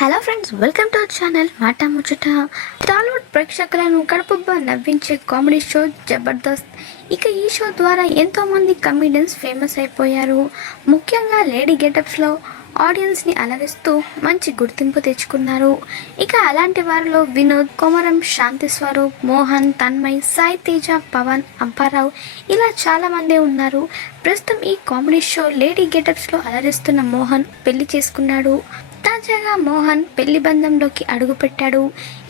Hello friends welcome to our channel మాట ముచ్చట Tollywood ప్రేక్షకులను కడుపుబ్బా నవ్వించే కామెడీ షో జబర్దస్త్. ఇక ఈ షో ద్వారా ఎంతోమంది కమెడియన్స్ ఫేమస్ అయిపోయారు. ముఖ్యంగా లేడీ గెటప్స్లో ఆడియన్స్ని అలరిస్తూ మంచి గుర్తింపు తెచ్చుకున్నారు. ఇక అలాంటి వారిలో వినోద్ కొమరం శాంతి స్వరూప్ మోహన్ తన్మయ్ సాయి తేజ పవన్ అబ్బారావు ఇలా చాలామంది ఉన్నారు. ప్రస్తుతం ఈ కామెడీ షో లేడీ గెటప్స్లో అలరిస్తున్న మోహన్ పెళ్ళి చేసుకున్నాడు. తాజాగా మోహన్ పెళ్ళి బంధంలోకి అడుగుపెట్టాడు.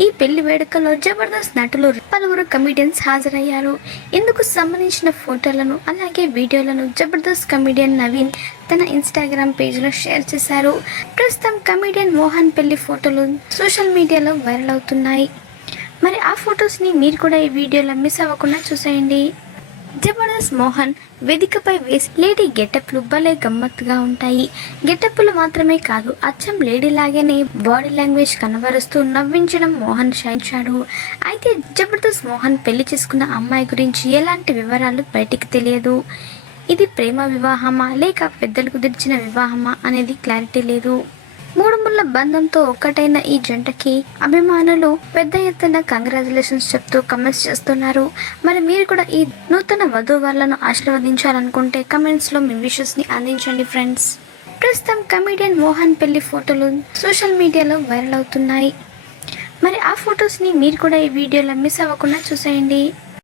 ఈ పెళ్ళి వేడుకలో జబర్దస్త్ నటులు పలువురు కమిడియన్స్ హాజరయ్యారు. ఇందుకు సంబంధించిన ఫోటోలను అలాగే వీడియోలను జబర్దస్త్ కమిడియన్ నవీన్ తన ఇన్స్టాగ్రామ్ పేజ్లో షేర్ చేశారు. ప్రస్తుతం కమిడియన్ మోహన్ పెళ్ళి ఫోటోలు సోషల్ మీడియాలో వైరల్ అవుతున్నాయి. మరి ఆ ఫొటోస్ని మీరు కూడా ఈ వీడియోలో మిస్ అవ్వకుండా చూసేయండి. జబర్దస్త్ మోహన్ వేదికపై వేసి లేడీ గెటప్లు భలే గమ్మత్తుగా ఉంటాయి. గెటప్లు మాత్రమే కాదు అచ్చం లేడీ లాగానే బాడీ లాంగ్వేజ్ కనబరుస్తూ నవ్వించడం మోహన్ షాయించాడు అయితే జబర్దస్త్ మోహన్ పెళ్ళి చేసుకున్న అమ్మాయి గురించి ఎలాంటి వివరాలు బయటికి తెలియదు. ఇది ప్రేమ వివాహమా లేక పెద్దలు కుదిర్చిన వివాహమా అనేది క్లారిటీ లేదు. మూడు ముళ్ళ బంధంతో ఒక్కటైన ఈ జంటకి అభిమానులు పెద్ద ఎత్తున కంగ్రాచులేషన్స్ చెప్తూ కమెంట్స్ చేస్తున్నారు. మరి మీరు కూడా ఈ నూతన వధూవరులను ఆశీర్వదించాలనుకుంటే కమెంట్స్లో మీ విషస్ని అందించండి ఫ్రెండ్స్ ప్రస్తుతం కమెడియన్ మోహన్ పెళ్ళి ఫోటోలు సోషల్ మీడియాలో వైరల్ అవుతున్నాయి. మరి ఆ ఫొటోస్ని మీరు కూడా ఈ వీడియోలో మిస్ అవ్వకుండా చూసేయండి.